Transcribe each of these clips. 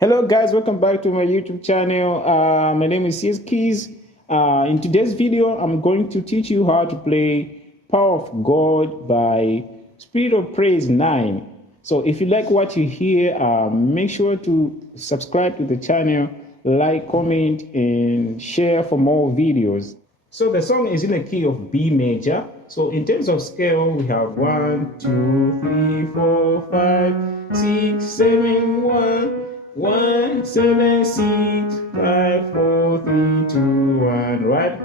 Hello guys, welcome back to my YouTube channel. My name is CS Keys. In today's video, I'm going to teach you how to play Power of God by Spirit of Praise 9. So if you like what you hear, make sure to subscribe to the channel, like, comment, and share for more videos. So the song is in a key of B major. So in terms of scale, we have 1, 2, 3, 4, 5, 6, 7, 1, 7, 6, 5, 4, 3, 2, 1, right?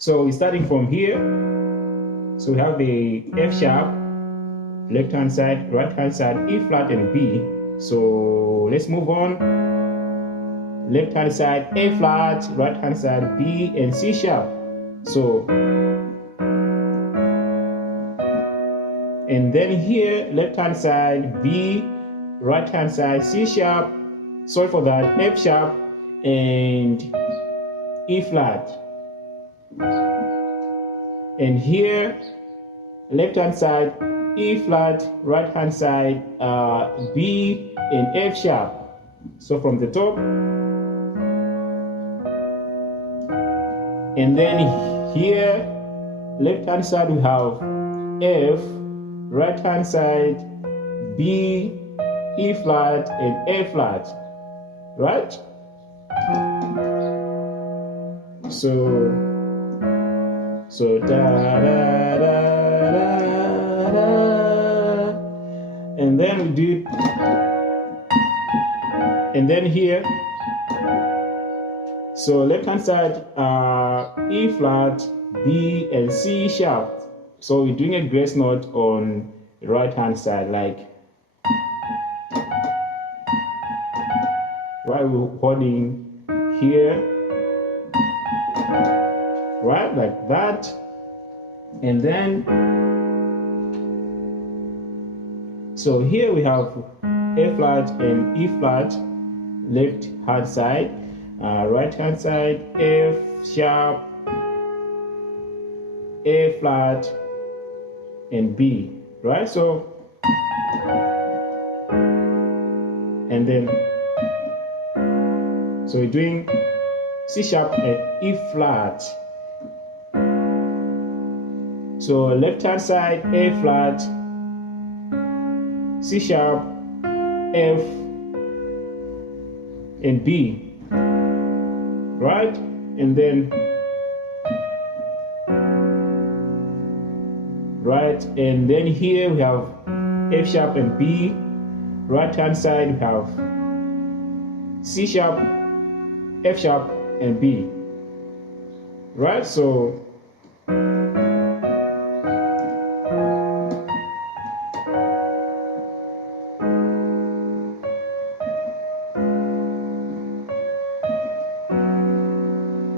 So we're starting from here. So we have the F sharp, left hand side, right hand side, E flat and B. So let's move on. Left hand side A flat, right hand side B and C sharp. So and then here left hand side B, right hand side C sharp, sorry for that, F sharp and E flat. And here left hand side E flat, right hand side B and F sharp. So from the top, and then here left hand side we have F, right hand side B, E flat and A flat, right? So da da da da da, and then we do, and then here, so left hand side E flat, B and C sharp. So we're doing a grace note on the right hand side, like while we're holding here, right, like that. And then so here we have A flat and E flat, left hand side, right hand side F sharp, A flat and B, right? So and then so we're doing C sharp and E flat. So left hand side A flat, C sharp, F and B, right? And then right, and then here we have F sharp and B. Right hand side we have C sharp, F sharp and B, right? So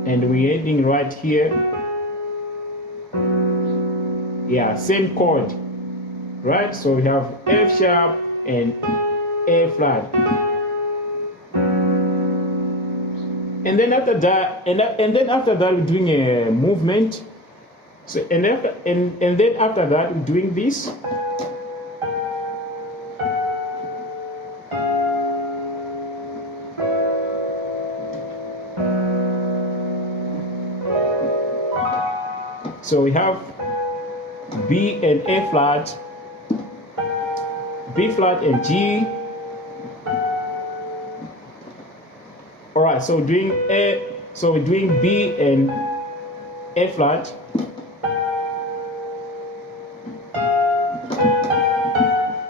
and we're ending right here. Yeah, same chord, right? So we have F sharp and A flat. And then after that, and then after that we're doing a movement. So and then after that we're doing this. So we have B and A flat, B flat and G. All right, so we're doing B and A flat.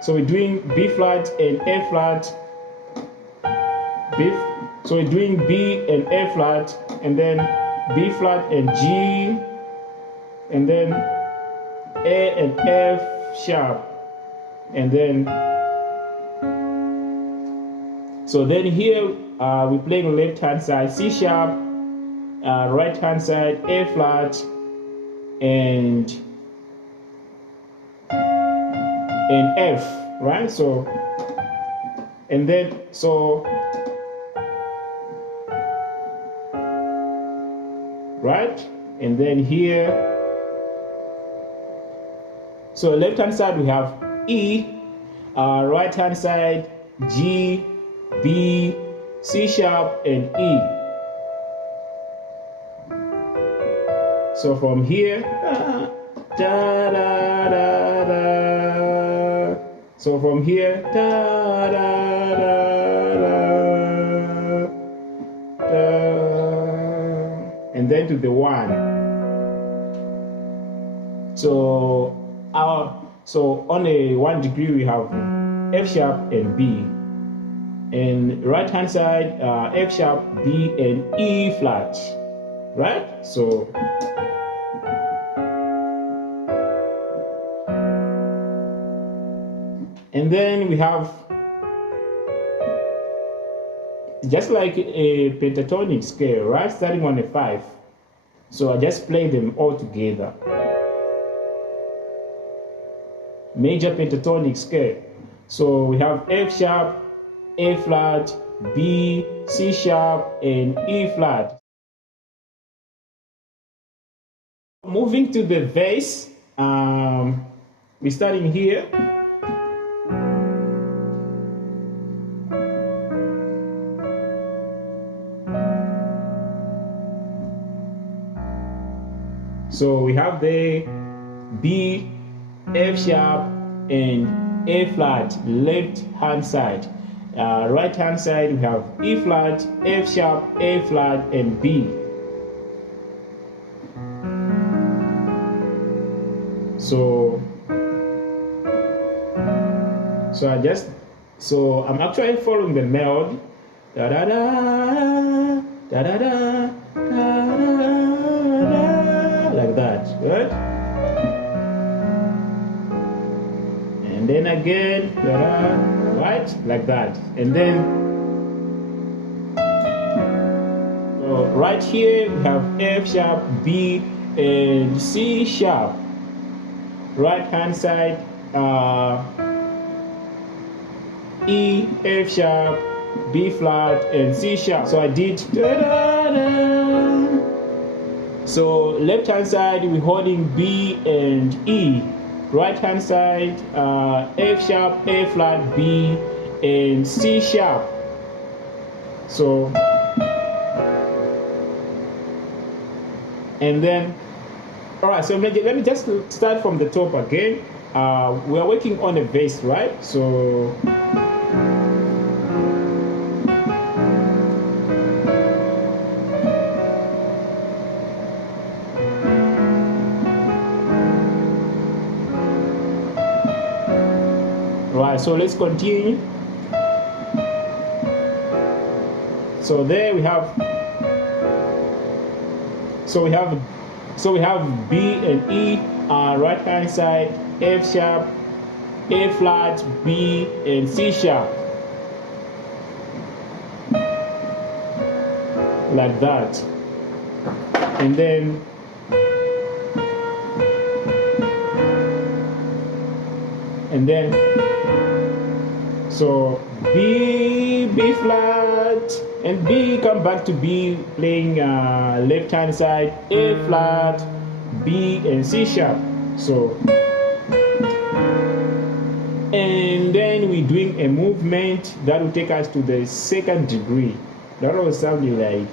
So we're doing B flat and A flat. So we're doing B and A flat, and then B flat and G, and then A and F sharp. And then, so then here we're playing left hand side C sharp, right hand side A flat, and F, right? So, and then, so, right? And then here, so left hand side we have E, right hand side G, B, C sharp, and E. So from here, da, da, da, da. So from here, da, da, da, da, da, and then to the 1. So so on a 1 degree we have F sharp and B, and right hand side F sharp, B, and E flat, right? So and then we have just like a pentatonic scale, right? Starting on a 5. So I just play them all together. Major pentatonic scale. So we have F sharp, A flat, B, C sharp, and E flat. Moving to the bass, we're starting here. So we have the B, F sharp, and A flat, left hand side. Right hand side we have E flat, F sharp, A flat, and B. So I'm actually following the melody. Da da da da da da da da, like that, right? And then again, da da, right, like that. And then right here we have F sharp, B, and C sharp. Right hand side E, F sharp, B flat, and C sharp. So I did da da da. So left hand side we're holding B and E. Right hand side F sharp, A flat, B, and C sharp. So and then, all right, so let me just start from the top again. We are working on a bass, right? So right, so let's continue. So there we have, so we have B and E, right hand side F sharp, A flat, B, and C sharp, like that. And then so B flat, and B come back to B, playing left hand side A flat, B, and C sharp. So and then we're doing a movement that will take us to the 2nd degree. That was something like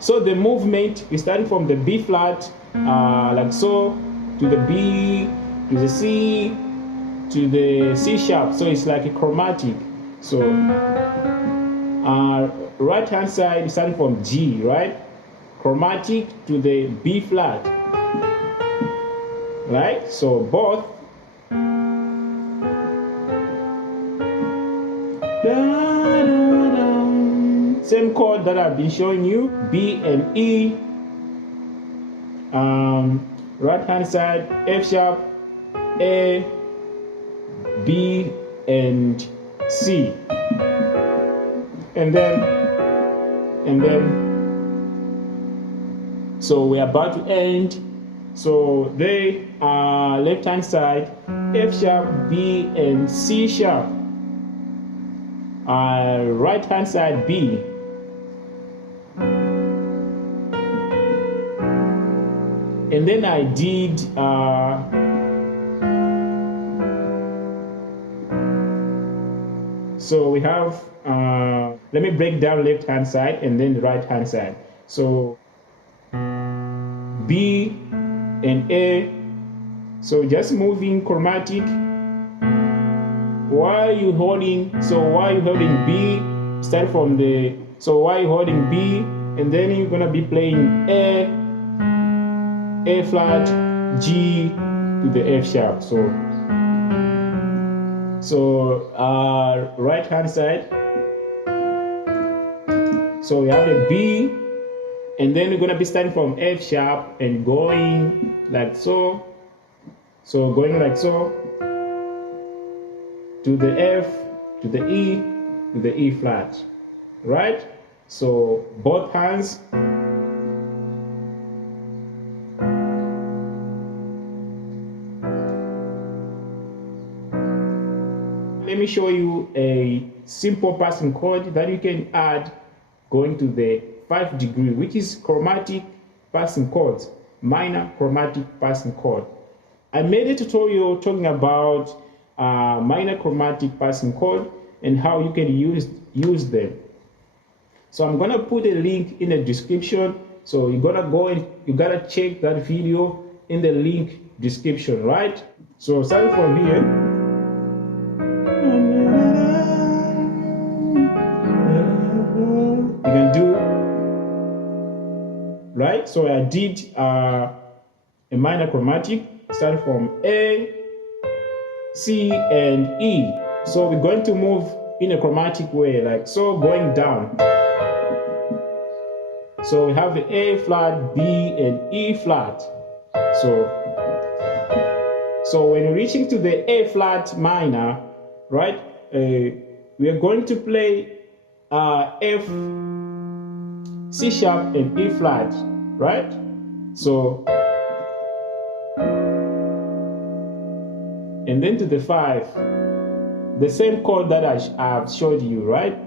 so the movement is starting from the B flat, like so, to the B, to the C, to the C sharp. So it's like a chromatic. So right hand side is starting from G, right? Chromatic to the B flat, right? So both. Da, da, da. same chord that I've been showing you, B and E. Right hand side, F sharp, A, B, and C. And then, so we're about to end. So they are left hand side, F sharp, B, and C sharp. Right hand side, B. And then I did so we have let me break down left hand side and then the right hand side. So B and A, so just moving chromatic while you holding, so while you holding B, start from the, so while you holding B, and then you're gonna be playing A flat, G to the F sharp. So right hand side, so we have a B, and then we're gonna be starting from F sharp and going like so. So going like so to the F, to the E, to the E flat, right? So both hands. Let me show you a simple passing chord that you can add going to the 5th degree, which is chromatic passing chords, minor chromatic passing chord. I made a tutorial talking about minor chromatic passing chord and how you can use them. So I'm gonna put a link in the description. So you're gonna go and you gotta check that video in the link description, right? So starting from here. You can do, right? So I did a minor chromatic, starting from A, C, and E. So we're going to move in a chromatic way, like so, going down. So we have the A flat, B, and E flat. So when you're reaching to the A flat minor, right, we are going to play F, C sharp, and E flat, right? So, and then to the 5, the same chord that I've showed you, right?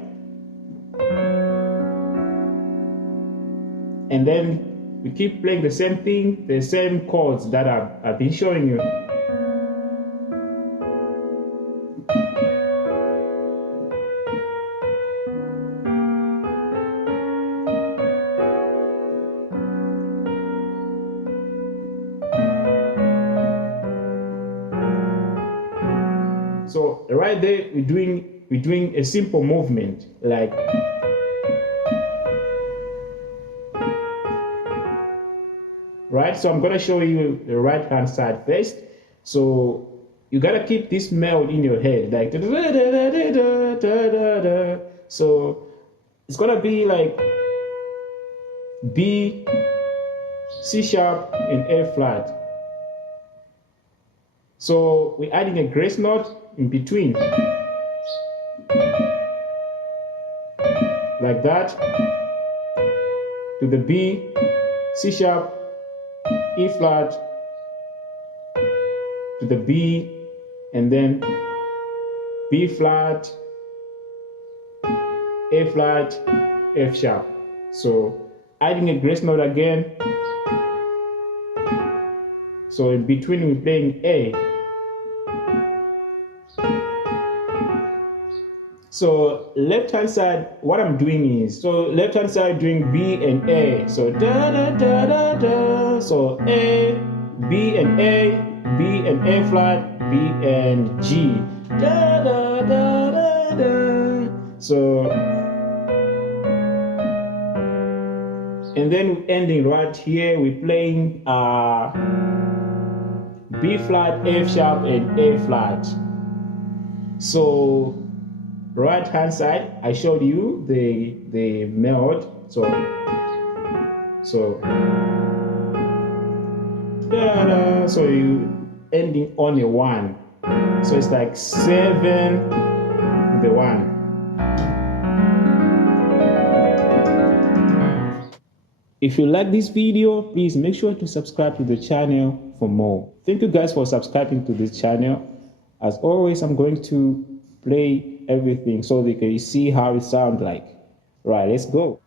And then we keep playing the same thing, the same chords that I've been showing you. So right there, we're doing a simple movement, like right. So I'm gonna show you the right hand side first. So you gotta keep this melt in your head, like so it's gonna be like B, C sharp, and F flat. So we're adding a grace note in between, like that, to the B, C sharp, E flat, to the B, and then B flat, A flat, F sharp. So adding a grace note again. So in between we're playing A. So left hand side, what I'm doing is, so left hand side doing B and A. So da da da da da. So A, B and A, B and A flat, B and G. Da da da da da. So, and then ending right here, we're playing B flat, F sharp, and A flat. So right hand side, I showed you the mode. So da-da, so you ending on a 1. So it's like 7 with the 1. If you like this video, please make sure to subscribe to the channel for more. Thank you guys for subscribing to this channel. As always, I'm going to play everything so that you can see how it sounds like. Right, let's go.